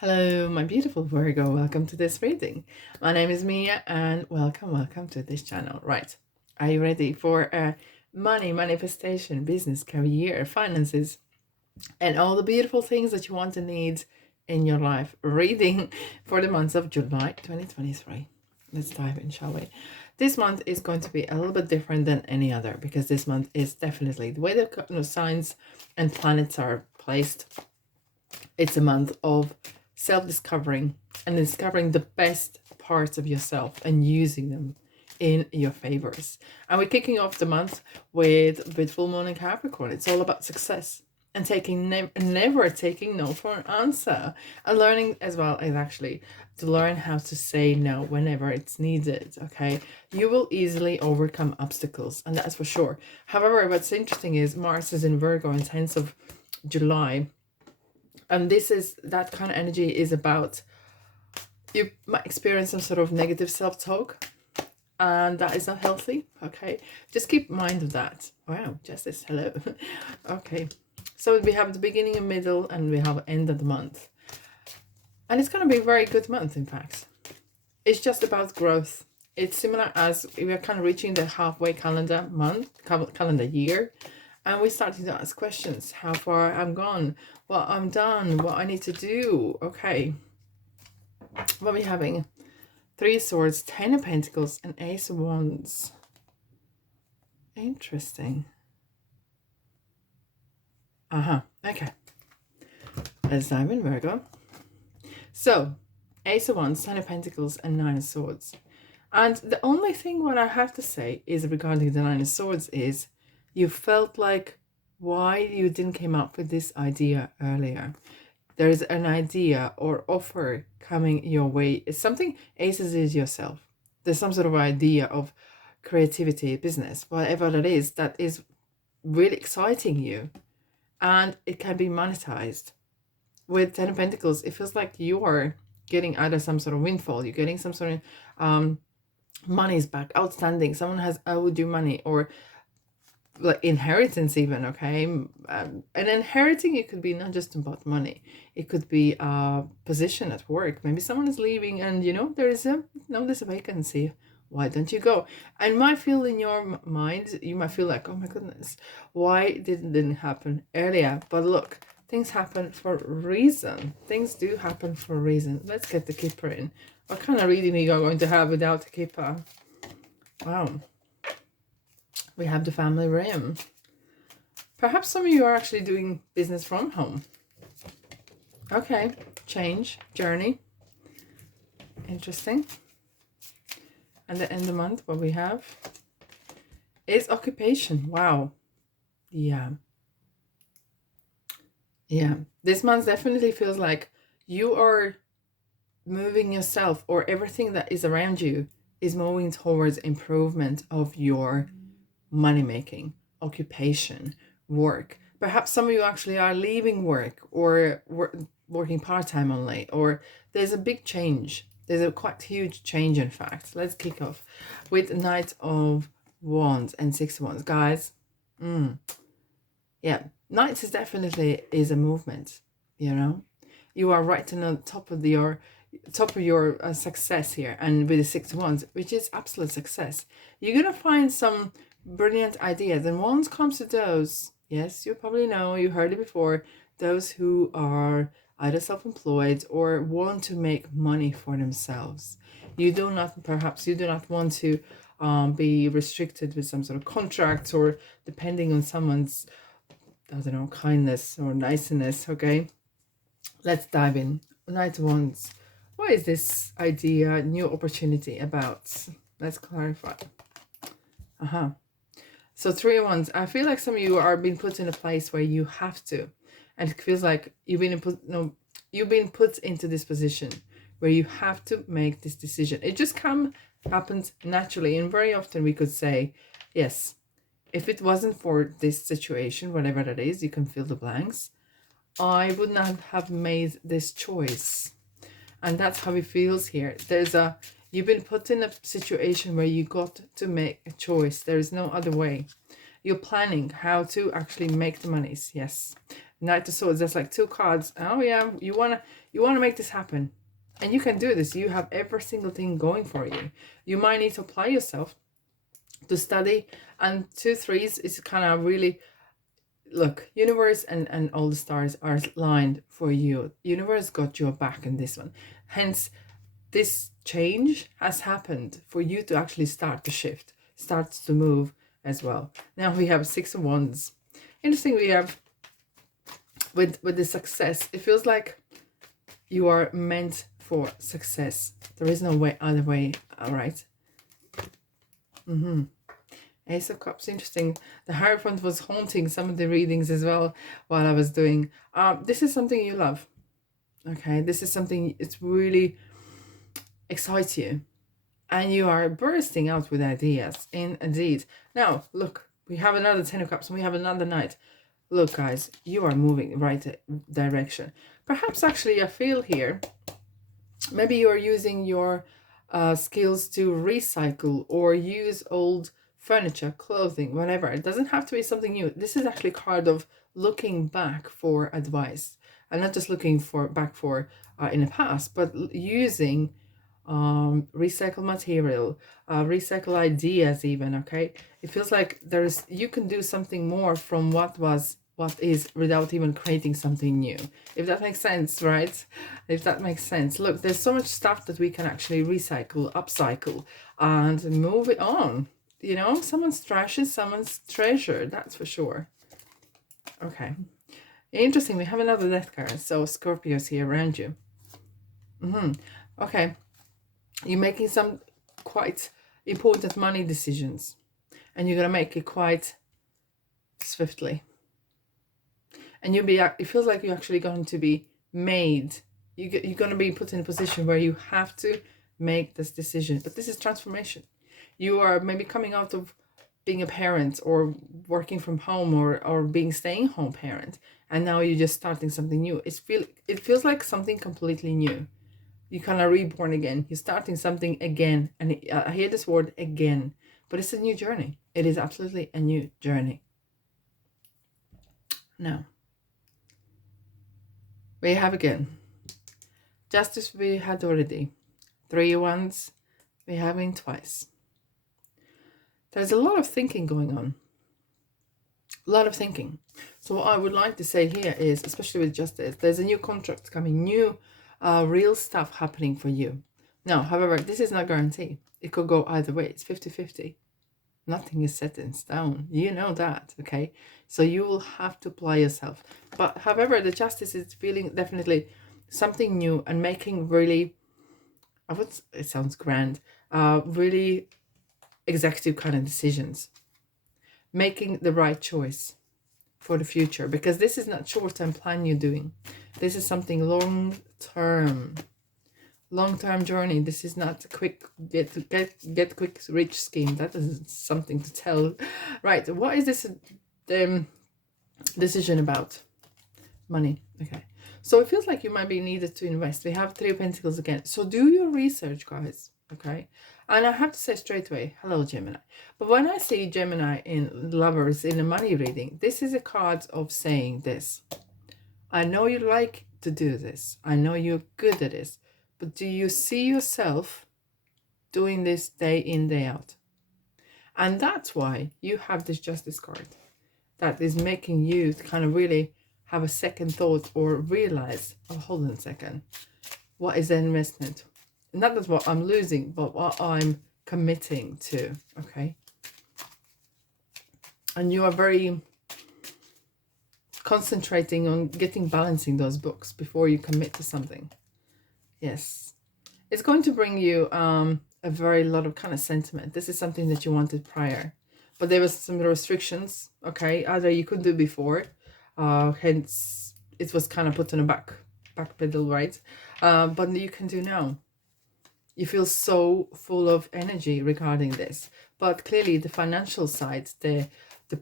Hello, my beautiful Virgo. Welcome to this reading. My name is Mia and welcome to this channel. Right. Are you ready for money, manifestation, business, career, finances, and all the beautiful things that you want and need in your life? Reading for the month of July 2023. Let's dive in, shall we? This month is going to be a little bit different than any other because this month is definitely the way the signs and planets are placed. It's a month of self-discovering and discovering the best parts of yourself and using them in your favors. And we're kicking off the month with full moon in Capricorn. It's all about success and taking never taking no for an answer, and learning as well as actually to learn how to say no whenever it's needed. Okay, you will easily overcome obstacles, and that's for sure. However, what's interesting is Mars is in Virgo in 10th of July. And this is that kind of energy is about, you might experience some sort of negative self-talk, and that is not healthy. Okay, just keep mind of that. Wow, Justice, hello. Okay, so we have the beginning and middle, and we have end of the month, and it's going to be a very good month. In fact, it's just about growth. It's similar as we are kind of reaching the halfway calendar year. And we're starting to ask questions. How far I'm gone, what I'm done, what I need to do. Okay. What are we having? 3 of Swords, 10 of Pentacles, and Ace of Wands. Interesting. Okay. Let's dive in, Virgo. So, Ace of Wands, 10 of Pentacles, and 9 of Swords. And the only thing what I have to say is regarding the 9 of Swords is you felt like why you didn't came up with this idea earlier. There is an idea or offer coming your way. It's something, Aces is yourself. There's some sort of idea of creativity, business, whatever that is really exciting you. And it can be monetized. With 10 of Pentacles, it feels like you are getting either some sort of windfall. You're getting some sort of money's back, outstanding. Someone has owed you money, or like inheritance even. Okay, and inheriting, it could be not just about money, it could be a position at work. Maybe someone is leaving and there's a vacancy. Why don't you go? And you might feel in your mind, you might feel like, oh my goodness, why didn't happen earlier? But look, things happen for a reason. Things do happen for a reason. Let's get the keeper in. What kind of reading are you going to have without the keeper? Wow. We have the family rim. Perhaps some of you are actually doing business from home. Okay, change, journey. Interesting. And the end of the month, what we have is occupation. Wow. Yeah. This month definitely feels like you are moving yourself, or everything that is around you is moving towards improvement of your money making, occupation, work. Perhaps some of you actually are leaving work, or working part-time only, or there's a big change. There's a quite huge change, in fact. Let's kick off with Knight of Wands and 6 of Wands. Guys, yeah, Knights is definitely is a movement. You are right on the top of your success here, and with the 6 of Wands, which is absolute success. You're gonna find some brilliant ideas, and Wands comes to those, yes, you probably know, you heard it before, those who are either self-employed or want to make money for themselves. You do not want to be restricted with some sort of contracts, or depending on someone's, I don't know, kindness or niceness. Okay, let's dive in. Knight of Wands, what is this idea, new opportunity about? Let's clarify. So 3 of Wands, I feel like some of you are being put in a place where you have to, and it feels like you've been put into this position where you have to make this decision. It just happens naturally, and very often we could say, yes, if it wasn't for this situation, whatever that is, you can fill the blanks, I would not have made this choice. And that's how it feels here. You've been put in a situation where you got to make a choice. There is no other way. You're planning how to actually make the monies. Yes. Knight of Swords, that's like 2 cards. Oh yeah, You want to make this happen. And you can do this. You have every single thing going for you. You might need to apply yourself to study. And 2-3s is kind of really, look, universe and all the stars are aligned for you. Universe got your back in this one. Hence, this change has happened for you to actually start to shift, start to move as well. Now we have 6 of Wands. Interesting, we have with the success, it feels like you are meant for success. There is no way other way, all right? Ace of Cups, interesting. The Hierophant was haunting some of the readings as well while I was doing. This is something you love, okay? This is something, it's really excites you. And you are bursting out with ideas, indeed. Now, look, we have another 10 of Cups and we have another Knight. Look, guys, you are moving in the right direction. Perhaps actually I feel here, maybe you are using your skills to recycle or use old furniture, clothing, whatever. It doesn't have to be something new. This is actually a card of looking back for advice. And not just looking back for in the past, but using recycle material, recycle ideas even, okay? It feels like you can do something more from what is without even creating something new. If that makes sense, right? If that makes sense. Look, there's so much stuff that we can actually recycle, upcycle, and move it on. You know, someone's trash is someone's treasure, that's for sure. Okay. Interesting, we have another death card. So Scorpios here around you. Okay. You're making some quite important money decisions. And you're going to make it quite swiftly. And it feels like you're actually going to be made. You're going to be put in a position where you have to make this decision. But this is transformation. You are maybe coming out of being a parent or working from home or being staying home parent. And now you're just starting something new. It feels like something completely new. You're kind of reborn again. You're starting something again. And I hear this word again. But it's a new journey. It is absolutely a new journey. Now, we have again. Justice we had already. 3 Wands we having twice. There's a lot of thinking going on. A lot of thinking. So what I would like to say here is, especially with Justice, there's a new contract coming, new real stuff happening for you. Now, however, this is not guaranteed. It could go either way. It's 50-50. Nothing is set in stone. You know that, okay? So you will have to apply yourself. But however, the Justice is feeling definitely something new and making really, it sounds grand, really executive kind of decisions. Making the right choice for the future. Because this is not short-term plan you're doing. This is something long-term. Long-term journey. This is not a quick get quick rich scheme. That is something to tell. Right, what is this decision about? Money. Okay, so it feels like you might be needed to invest. We have 3 of Pentacles again. So do your research, guys. Okay, and I have to say straight away, hello Gemini. But when I see Gemini in Lovers in a money reading, this is a card of saying this: I know you like to do this, I know you're good at this, but do you see yourself doing this day in, day out? And that's why you have this Justice card that is making you kind of really have a second thought or realize, oh, hold on a second, what is the investment? And that is what I'm losing, but what I'm committing to, okay? And you are very concentrating on balancing those books before you commit to something. Yes. It's going to bring you a very lot of kind of sentiment. This is something that you wanted prior. But there was some restrictions, okay? Either you could do before, hence it was kind of put on a back pedal, right? But you can do now. You feel so full of energy regarding this. But clearly the financial side, the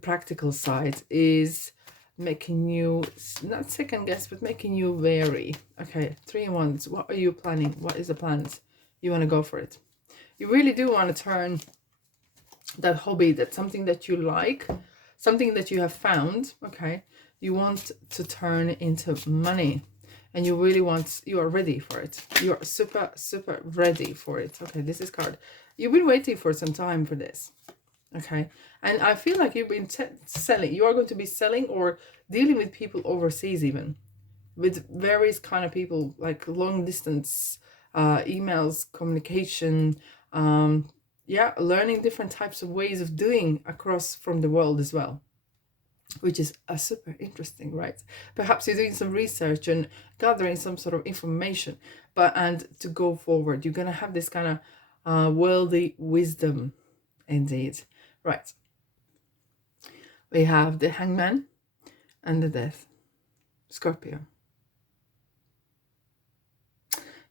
practical side is making you, not second guess, but making you wary. Okay, 3 Wands. What are you planning? What is the plans? You want to go for it. You really do want to turn that hobby, that's something that you like, something that you have found, okay? You want to turn into money. and you are ready for it. You are super, super ready for it. Okay, this is card. You've been waiting for some time for this. Okay, and I feel like you've been selling. You are going to be selling or dealing with people overseas, even with various kind of people, like long distance emails, communication, yeah, learning different types of ways of doing across from the world as well, which is super interesting, right? Perhaps you're doing some research and gathering some sort of information, and to go forward, you're gonna have this kind of worldly wisdom, indeed, right? We have the Hangman and the Death, Scorpio.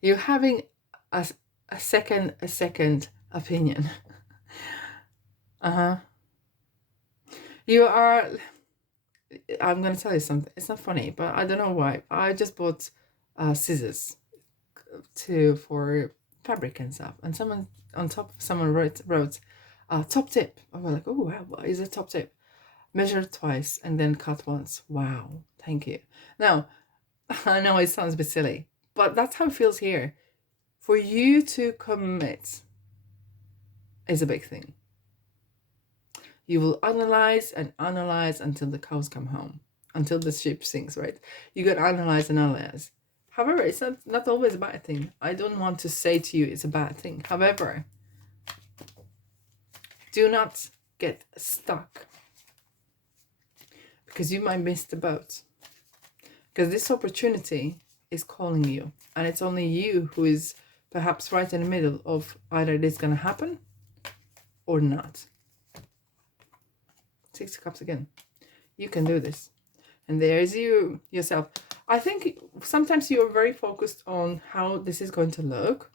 You're having a second opinion. You are. I'm gonna tell you something. It's not funny, but I don't know why. I just bought scissors for fabric and stuff, and someone wrote top tip. I was like, oh wow, what is a top tip? Measure twice and then cut once. Wow, thank you. Now, I know it sounds a bit silly, but that's how it feels here. For you to commit is a big thing. You will analyze and analyze until the cows come home, until the ship sinks, right? You got to analyze and analyze. However, it's not always a bad thing. I don't want to say to you it's a bad thing. However, do not get stuck, because you might miss the boat. Because this opportunity is calling you, and it's only you who is perhaps right in the middle of either this going to happen or not. 6 of Cups again. You can do this. And there's you yourself. I think sometimes you are very focused on how this is going to look,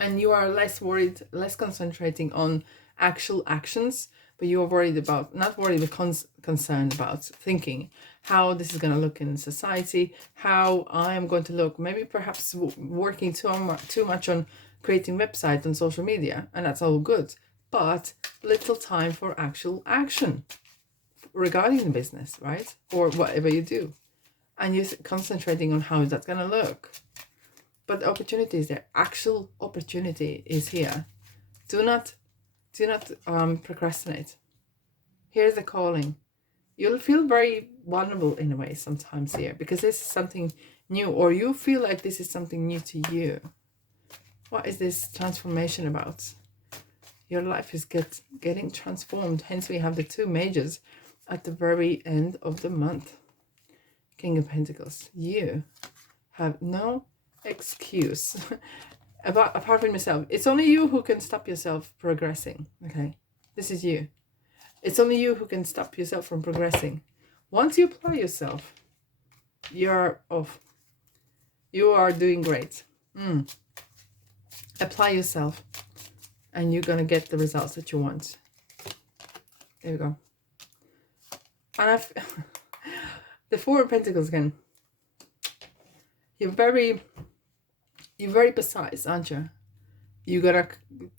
and you are less worried, less concentrating on actual actions, but you are worried about, not worried, but concerned about thinking how this is going to look in society, how I am going to look, maybe perhaps working too much on creating websites on social media, and that's all good, but little time for actual action regarding the business, right? Or whatever you do. And you're concentrating on how that's going to look. But the opportunity is there. Actual opportunity is here. Do not procrastinate. Here's the calling. You'll feel very vulnerable in a way sometimes here, because this is something new, or you feel like this is something new to you. What is this transformation about? Your life is getting transformed. Hence we have the 2 majors at the very end of the month. King of Pentacles. You have no excuse apart from yourself. It's only you who can stop yourself progressing. Okay, this is you. It's only you who can stop yourself from progressing. Once you apply yourself, you're off. You are doing great. Apply yourself, and you're gonna get the results that you want. There we go. And the 4 of Pentacles again. You're very precise, aren't you? You gotta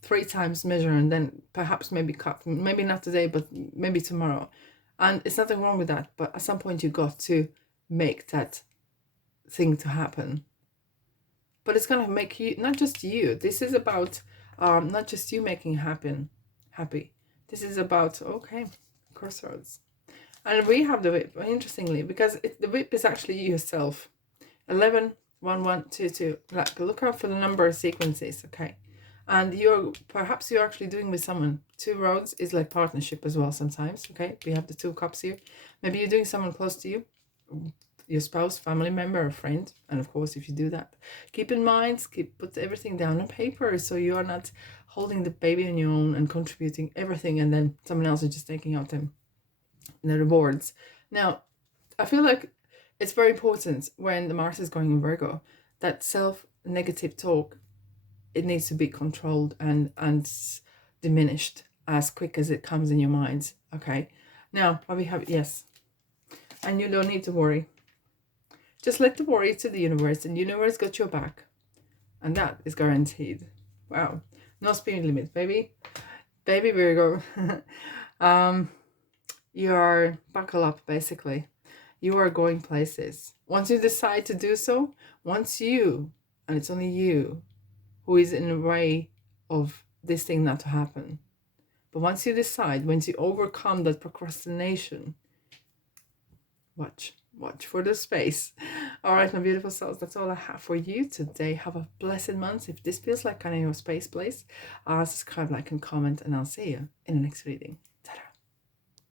3 times measure, and then perhaps maybe cut. Maybe not today, but maybe tomorrow. And it's nothing wrong with that. But at some point, you got to make that thing to happen. But it's gonna make you, not just you. This is about not just you making happy. This is about, okay, crossroads. And we have the whip, interestingly, because the whip is actually yourself. 11, 1, 1, 2, 2. Like, look out for the number sequences, okay? And perhaps you're actually doing with someone. 2 roads is like partnership as well sometimes, okay? We have the 2 cups here. Maybe you're doing someone close to you, your spouse, family member, or friend. And of course, if you do that, keep in mind, put everything down on paper, so you are not holding the baby on your own and contributing everything, and then someone else is just taking out the rewards. Now, I feel like it's very important when the Mars is going in Virgo, that self-negative talk, it needs to be controlled and diminished as quick as it comes in your mind. Okay. Now, probably have, yes. And you don't need to worry. Just let the worry to the universe, and the universe got your back. And that is guaranteed. Wow. No speed limit, baby. Baby Virgo. You're buckle up, basically. You are going places. Once you decide to do so, and it's only you, who is in the way of this thing not to happen. But once you decide, once you overcome that procrastination, watch for the space. All right, my beautiful souls, that's all I have for you today. Have a blessed month. If this feels like kind of your space place, subscribe, like, and comment, and I'll see you in the next reading.